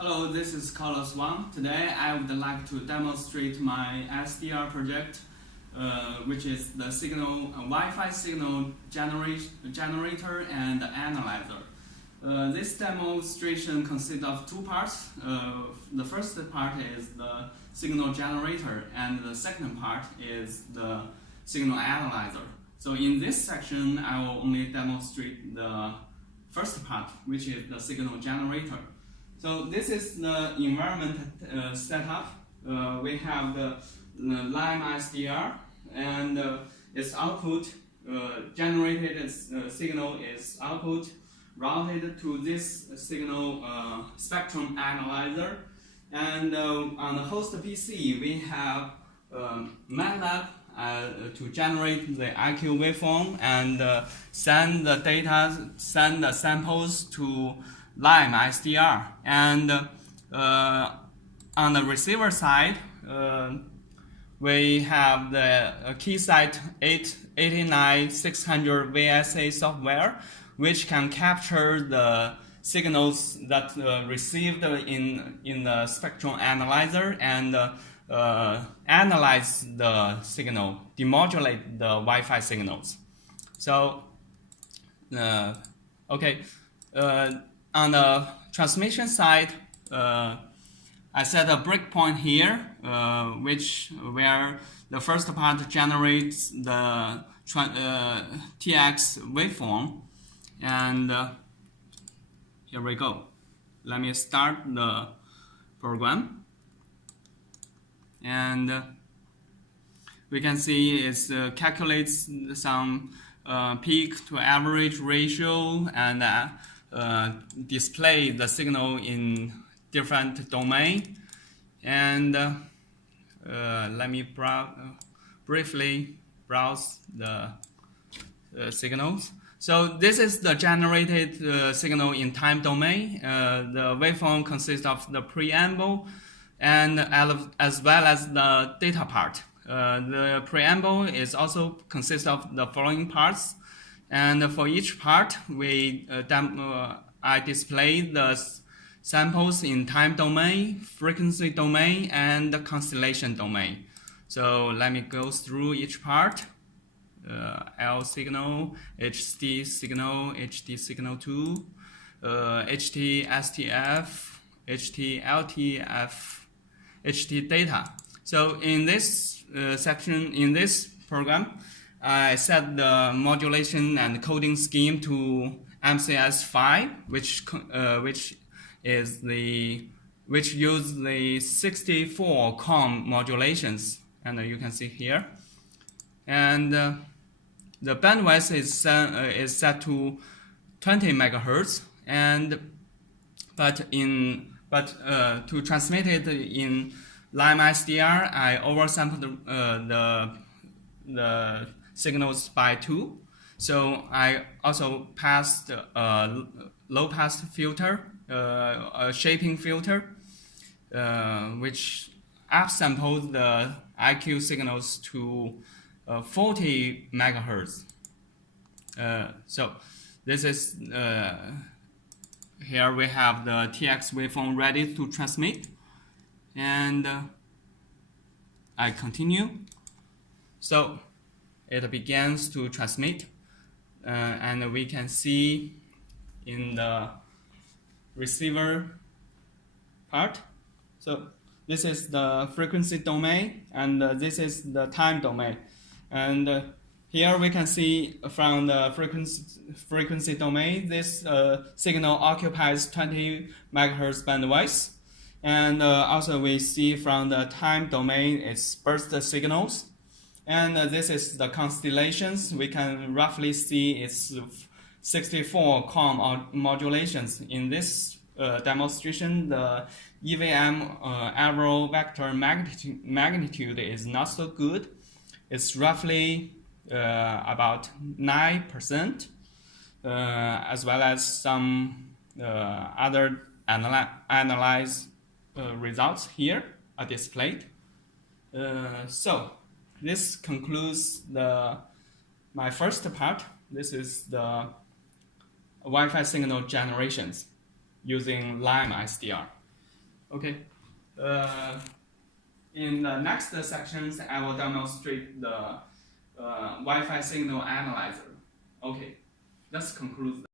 Hello, this is Carlos Wang. Today I would like to demonstrate my SDR project, which is the Wi-Fi signal generator and analyzer. This demonstration consists of two parts. The first part is the signal generator, and the second part is the signal analyzer. So in this section, I will only demonstrate the first part, which is the signal generator. So this is the environment setup. We have the LimeSDR, and its output generated signal is output routed to this signal spectrum analyzer. And on the host PC, we have Matlab to generate the IQ waveform and send the samples to LimeSDR. And on the receiver side, we have the Keysight 89600 VSA software, which can capture the signals that received in the spectrum analyzer and analyze the signal, demodulate the Wi-Fi signals. So, okay. On the transmission side, I set a breakpoint here, where the first part generates the TX waveform, and here we go. Let me start the program, and we can see it calculates some peak to average ratio and display the signal in different domain. And let me briefly browse the signals. So this is the generated signal in time domain. The waveform consists of the preamble and as well as the data part. The preamble is also consists of the following parts. And for each part, I display the samples in time domain, frequency domain, and the constellation domain. So let me go through each part. L signal, HD signal, HD signal 2, HT STF, HT LTF, HT data. So in this section, in this program, I set the modulation and coding scheme to MCS5, which use the 64 COM modulations, and you can see here. And the bandwidth is set to 20 megahertz, but to transmit it in LimeSDR, I oversampled the signals by 2. So I also passed a low-pass filter, a shaping filter, which upsampled the IQ signals to 40 megahertz. So this is here we have the TX waveform ready to transmit, and I continue. So it begins to transmit, and we can see in the receiver part. So this is the frequency domain, and this is the time domain. And here we can see from the frequency domain, this signal occupies 20 megahertz bandwidth. And also we see from the time domain, it's burst signals. And this is the constellations. We can roughly see it's 64 COM modulations. In this demonstration, the EVM arrow vector magnitude is not so good. It's roughly about 9%, as well as some other analyzed results here are displayed. So this concludes my first part. This is the Wi-Fi signal generations using LimeSDR. Okay. In the next sections, I will demonstrate the Wi-Fi signal analyzer. Okay, let's conclude.